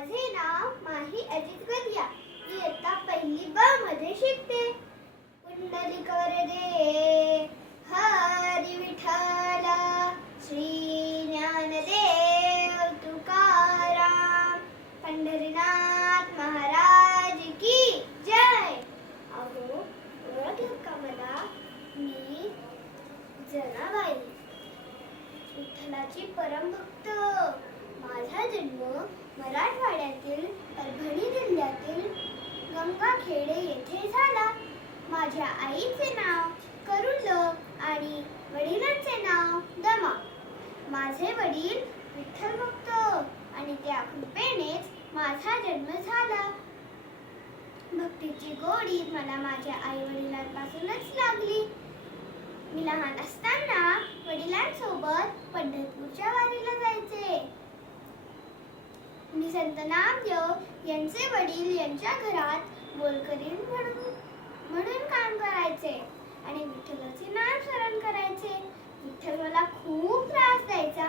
माझे नाव माही अजित गदिया. इयत्ता पहिली ब मध्ये शिकते. पुंडलिक वरदे हरी विठ्ठल श्री ज्ञानदेव तुकाराम पंढरीनाथ महाराज की जय. अहो, ओळखलं का मला? मी जनाबाई, विठ्ठलाची परमभक्त. माझा जन्म मराठवाड्यातील परभणी जिल्ह्यातील गंगाखेडे येथे झाला. माझ्या आईचे नाव करुलक आणि वडिलांचे नाव दमा. माझे वडील विठ्ठल भक्त आणि त्या कृपेनेच माझा जन्म झाला. भक्तीची गोडी मला माझ्या आई वडिलांपासूनच लागली. मी लहान असताना वडिलांसोबत पंढरपूरच्या वारीला जायचे. मी संत नामदेव यांचे वडील यांच्या घरात बोलकरी म्हणून काम करायचे आणि विठ्ठलाचे नाम स्मरण करायचे. विठ्ठल मला खूप त्रास द्यायचा.